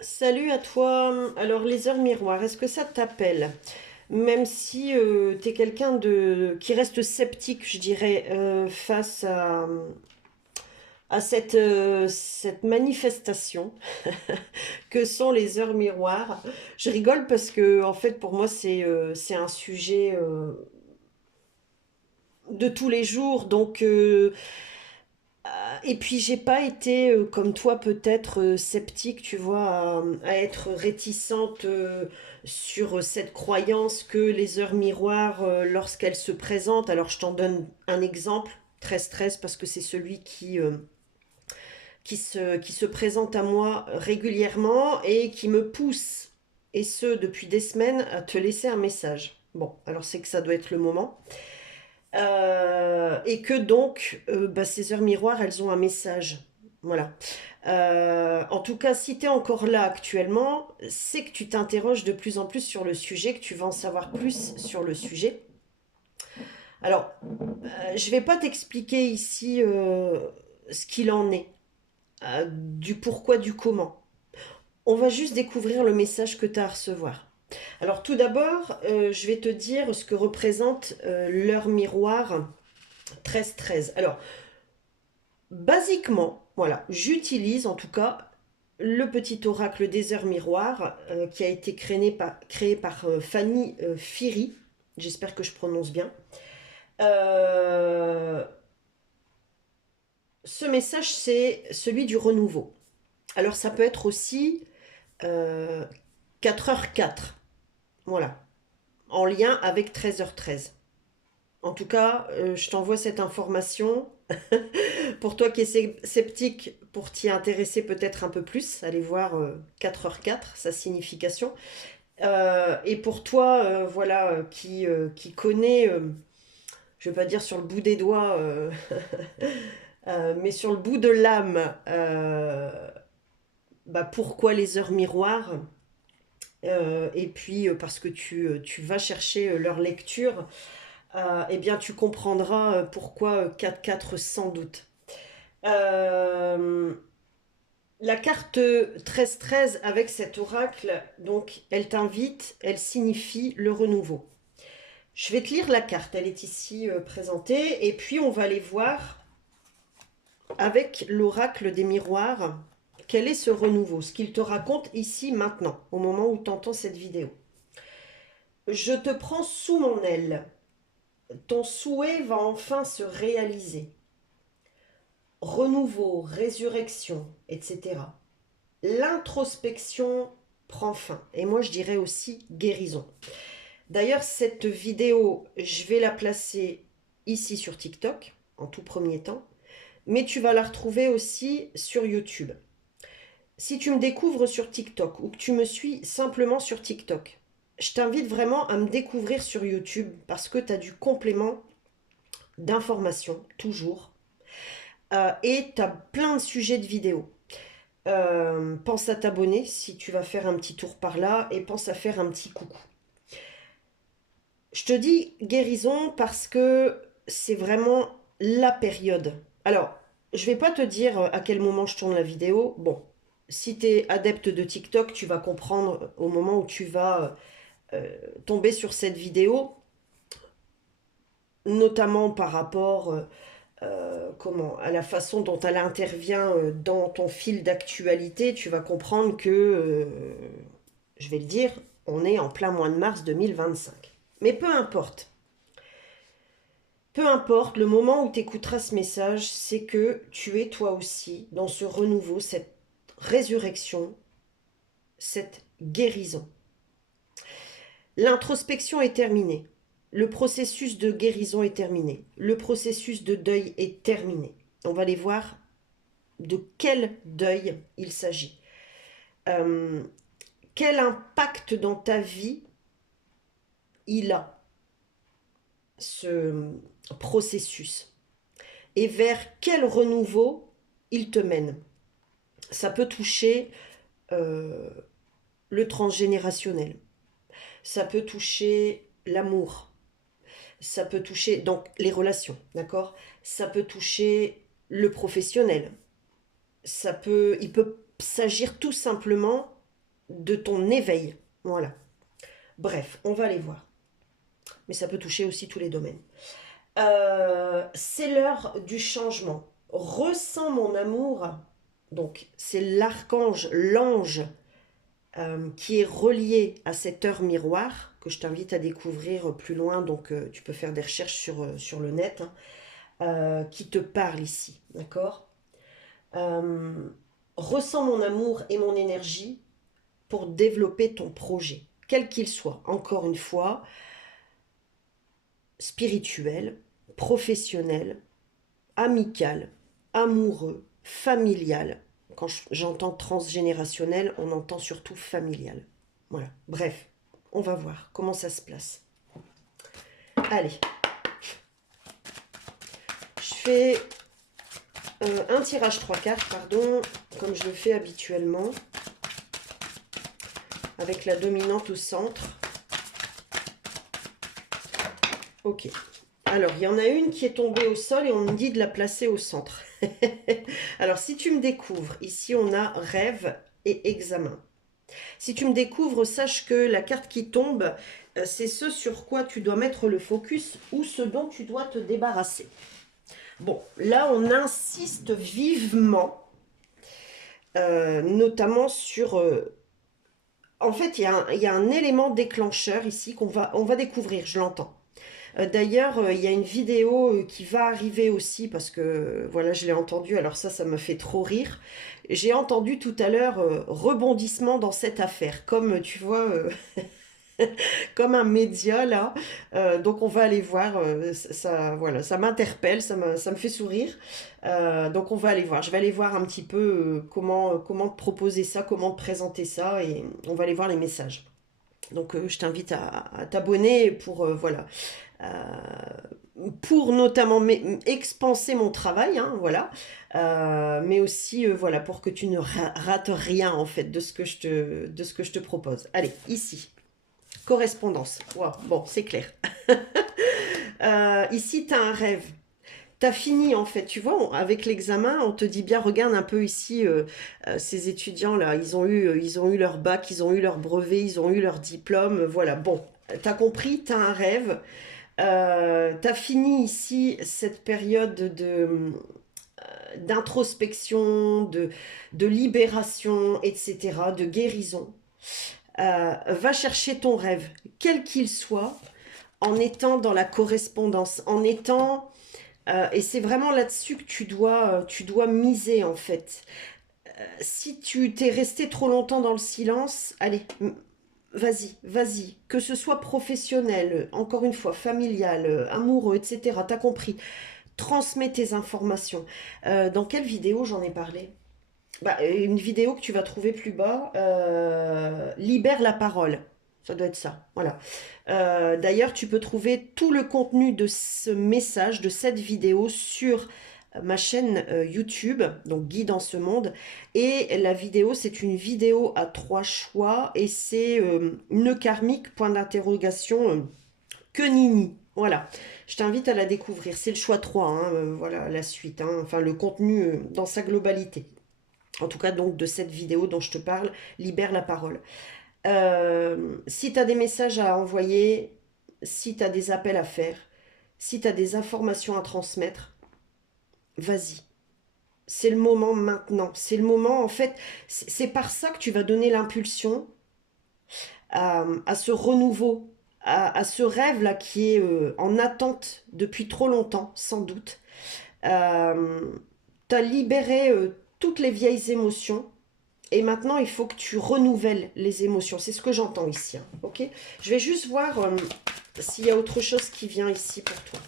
Salut à toi. Alors, les heures miroirs, est-ce que ça t'appelle? Même si tu es quelqu'un qui reste sceptique, je dirais, face à cette manifestation que sont les heures miroirs. Je rigole parce que, en fait, pour moi, c'est un sujet de tous les jours. Et puis j'ai pas été comme toi peut-être sceptique, tu vois, à être réticente sur cette croyance que les heures miroirs, lorsqu'elles se présentent, alors je t'en donne un exemple, 13-13, parce que c'est celui qui se présente à moi régulièrement et qui me pousse, et ce depuis des semaines, à te laisser un message. Bon, alors c'est que ça doit être le moment. Et que donc, bah, ces heures miroirs, elles ont un message. Voilà. En tout cas, si tu es encore là actuellement, c'est que tu t'interroges de plus en plus sur le sujet, que tu vas en savoir plus sur le sujet. Alors, je vais pas t'expliquer ici ce qu'il en est, du pourquoi, du comment. On va juste découvrir le message que tu as à recevoir. Alors tout d'abord, je vais te dire ce que représente l'heure miroir 13-13. Alors, basiquement, voilà, j'utilise en tout cas le petit oracle des heures miroirs qui a été créé par Fanny Firi. J'espère que je prononce bien. Euh, Ce message, c'est celui du renouveau. Alors, ça peut être aussi euh, 4h04. Voilà, en lien avec 13h13. En tout cas, je t'envoie cette information. Pour toi qui es sceptique, pour t'y intéresser peut-être un peu plus, allez voir 4h04, sa signification. Et pour toi, voilà, qui connaît, je ne vais pas dire sur le bout des doigts, mais sur le bout de l'âme, bah, pourquoi les heures miroirs. Et puis parce que tu vas chercher leur lecture, eh bien tu comprendras pourquoi 4-4 sans doute. Euh, La carte 13-13 avec cet oracle, donc elle t'invite, elle signifie le renouveau. Je vais te lire la carte, elle est ici présentée, et puis on va aller voir avec l'oracle des miroirs quel est ce renouveau, ce qu'il te raconte ici maintenant, au moment où tu entends cette vidéo. Je te prends sous mon aile, ton souhait va enfin se réaliser. Renouveau, résurrection, etc. L'introspection prend fin. Et moi, je dirais aussi guérison. D'ailleurs, cette vidéo, je vais la placer ici sur TikTok, en tout premier temps, mais tu vas la retrouver aussi sur YouTube. Si tu me découvres sur TikTok ou que tu me suis simplement sur TikTok, je t'invite vraiment à me découvrir sur YouTube parce que tu as du complément d'informations, toujours, et tu as plein de sujets de vidéos. Pense à t'abonner si tu vas faire un petit tour par là et pense à faire un petit coucou. Je te dis guérison parce que c'est vraiment la période. Alors, je vais pas te dire à quel moment je tourne la vidéo. Bon, si tu es adepte de TikTok, tu vas comprendre au moment où tu vas tomber sur cette vidéo, notamment par rapport comment, à la façon dont elle intervient dans ton fil d'actualité. Tu vas comprendre que, je vais le dire, on est en plein mois de mars 2025. Mais peu importe. Peu importe, le moment où tu écouteras ce message, c'est que tu es toi aussi dans ce renouveau, cette résurrection, cette guérison. L'introspection est terminée. Le processus de guérison est terminé. Le processus de deuil est terminé. On va aller voir de quel deuil il s'agit. Euh, Quel impact dans ta vie il a, ce processus, et vers quel renouveau il te mène. Ça peut toucher euh, le transgénérationnel, ça peut toucher l'amour, ça peut toucher donc les relations, d'accord. Ça peut toucher le professionnel, il peut s'agir tout simplement. de ton éveil. Voilà. Bref, on va aller voir. Mais ça peut toucher aussi tous les domaines. C'est l'heure du changement. Ressens mon amour. Donc, c'est l'archange, l'ange qui est relié à cette heure miroir que je t'invite à découvrir plus loin. Donc, tu peux faire des recherches sur le net, hein, qui te parle ici. D'accord. Ressens mon amour et mon énergie pour développer ton projet, quel qu'il soit. Encore une fois, spirituel, professionnel, amical, amoureux, familial. Quand j'entends transgénérationnel, on entend surtout familial. Voilà. Bref, on va voir comment ça se place. Allez. Je fais un tirage 3 cartes, pardon, comme je le fais habituellement, avec la dominante au centre. Ok. Alors, il y en a une qui est tombée au sol et on me dit de la placer au centre. Alors, si tu me découvres, ici on a rêve et examen. Si tu me découvres, sache que la carte qui tombe, c'est ce sur quoi tu dois mettre le focus ou ce dont tu dois te débarrasser. Bon, là on insiste vivement, notamment sur... en fait, il y a un élément déclencheur ici on va découvrir, je l'entends. D'ailleurs, il y a une vidéo qui va arriver aussi parce que, voilà, je l'ai entendue. Alors ça me fait trop rire. J'ai entendu tout à l'heure rebondissement dans cette affaire, comme tu vois, comme un média là. Donc on va aller voir. Ça, voilà, ça m'interpelle, ça me fait sourire. Donc on va aller voir. Je vais aller voir un petit peu comment te proposer ça, comment te présenter ça, et on va aller voir les messages. Donc je t'invite à t'abonner pour voilà. Pour notamment expanser mon travail, hein, voilà, mais aussi voilà, pour que tu ne rates rien en fait de ce que je te propose. Allez, ici, correspondance. Wow, bon, c'est clair. Ici, tu as un rêve. Tu as fini en fait, tu vois, avec l'examen, on te dit bien, regarde un peu ici, ces étudiants-là, ils ont eu leur bac, ils ont eu leur brevet, ils ont eu leur diplôme, voilà, bon, tu as compris, tu as un rêve. Tu as fini ici cette période d'introspection, de libération, etc., de guérison. Va chercher ton rêve, quel qu'il soit, en étant dans la correspondance, en étant... et c'est vraiment là-dessus que tu dois miser, en fait. Si tu t'es resté trop longtemps dans le silence, allez, vas-y, vas-y, que ce soit professionnel, encore une fois, familial, amoureux, etc. T'as compris. Transmets tes informations. Dans quelle vidéo j'en ai parlé? Bah, une vidéo que tu vas trouver plus bas. Libère la parole. Ça doit être ça. Voilà. D'ailleurs, tu peux trouver tout le contenu de ce message, de cette vidéo sur ma chaîne YouTube, donc Guide dans ce monde. Et la vidéo, c'est une vidéo à 3 choix et c'est nœud karmique, point d'interrogation, que nini. Voilà, je t'invite à la découvrir. C'est le choix 3, hein, voilà la suite, hein, enfin le contenu dans sa globalité. En tout cas, donc, de cette vidéo dont je te parle, libère la parole. Si tu as des messages à envoyer, si tu as des appels à faire, si tu as des informations à transmettre, vas-y. C'est le moment maintenant. C'est le moment, en fait, c'est par ça que tu vas donner l'impulsion à ce renouveau, à ce rêve-là qui est en attente depuis trop longtemps, sans doute. Tu as libéré toutes les vieilles émotions. Et maintenant, il faut que tu renouvelles les émotions. C'est ce que j'entends ici. Hein, ok. Je vais juste voir s'il y a autre chose qui vient ici pour toi.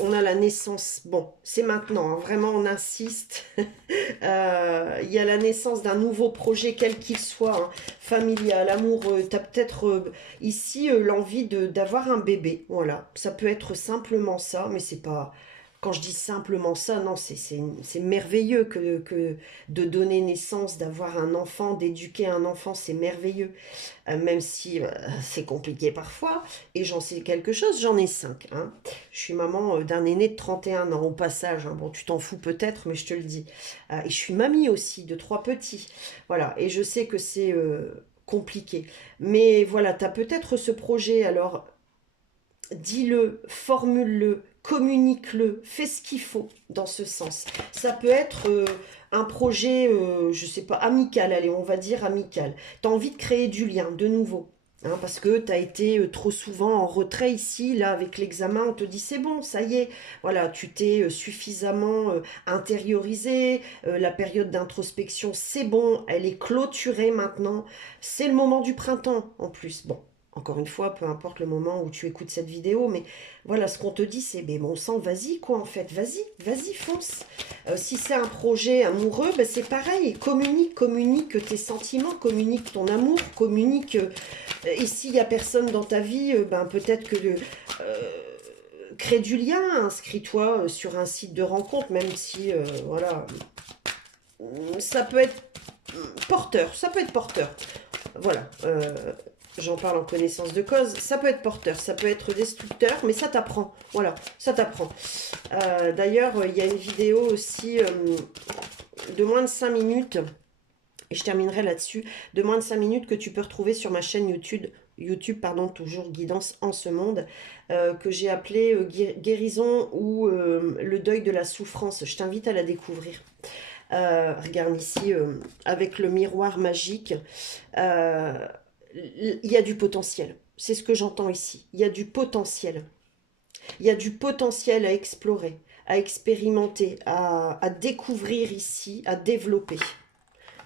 On a la naissance. Bon, c'est maintenant. Hein, vraiment, on insiste. Il y a la naissance d'un nouveau projet, quel qu'il soit. Hein, familial, amoureux. Tu as peut-être ici l'envie d'avoir un bébé. Voilà. Ça peut être simplement ça, mais c'est pas... quand je dis simplement ça, non, c'est merveilleux que de donner naissance, d'avoir un enfant, d'éduquer un enfant, c'est merveilleux. Même si c'est compliqué parfois, et j'en sais quelque chose, j'en ai 5. Hein. Je suis maman d'un aîné de 31 ans, au passage. Hein. Bon, tu t'en fous peut-être, mais je te le dis. Et je suis mamie aussi de 3 petits. Voilà, et je sais que c'est compliqué. Mais voilà, tu as peut-être ce projet, alors dis-le, formule-le, communique-le, fais ce qu'il faut dans ce sens. Ça peut être un projet, je sais pas, amical, allez, on va dire amical. Tu as envie de créer du lien, de nouveau. Hein, parce que tu as été trop souvent en retrait ici, là avec l'examen, on te dit c'est bon, ça y est, voilà, tu t'es suffisamment intériorisé, la période d'introspection c'est bon, elle est clôturée maintenant, c'est le moment du printemps en plus. Bon, encore une fois, peu importe le moment où tu écoutes cette vidéo, mais voilà, ce qu'on te dit, c'est, ben bon sang, vas-y, quoi, en fait, vas-y, fonce. Si c'est un projet amoureux, ben c'est pareil, communique tes sentiments, communique ton amour, communique, et s'il n'y a personne dans ta vie, ben peut-être que crée du lien, inscris-toi sur un site de rencontre, même si, voilà, ça peut être porteur, ça peut être porteur. Voilà, j'en parle en connaissance de cause, ça peut être porteur, ça peut être destructeur, mais ça t'apprend, voilà, ça t'apprend. D'ailleurs, il y a une vidéo aussi de moins de 5 minutes, et je terminerai là-dessus, de moins de 5 minutes que tu peux retrouver sur ma chaîne YouTube, pardon, toujours Guidance en ce monde, que j'ai appelé Guérison ou le deuil de la souffrance. Je t'invite à la découvrir. Regarde ici, avec le miroir magique, il y a du potentiel. C'est ce que j'entends ici. Il y a du potentiel. Il y a du potentiel à explorer, à expérimenter, à découvrir ici, à développer.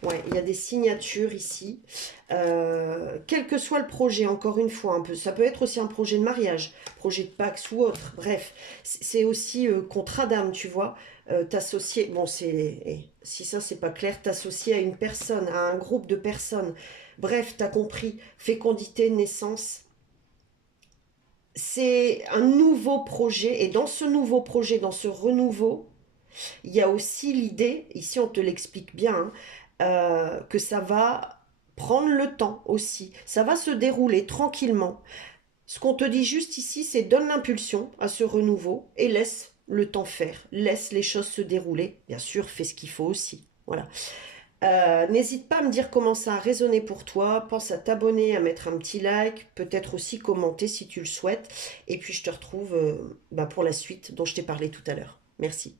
Ouais, il y a des signatures ici. Quel que soit le projet, encore une fois, un peu, ça peut être aussi un projet de mariage, projet de Pax ou autre. Bref, c'est aussi contrat d'âme, tu vois. T'associer, bon, si ça c'est pas clair, t'associer à une personne, à un groupe de personnes. Bref, t'as compris. Fécondité, naissance. C'est un nouveau projet, et dans ce nouveau projet, dans ce renouveau, il y a aussi l'idée, ici on te l'explique bien, hein, que ça va prendre le temps aussi. Ça va se dérouler tranquillement. Ce qu'on te dit juste ici, c'est donne l'impulsion à ce renouveau et laisse le temps faire. Laisse les choses se dérouler. Bien sûr, fais ce qu'il faut aussi. Voilà. N'hésite pas à me dire comment ça a résonné pour toi. Pense à t'abonner, à mettre un petit like, peut-être aussi commenter si tu le souhaites. Et puis je te retrouve pour la suite dont je t'ai parlé tout à l'heure. Merci.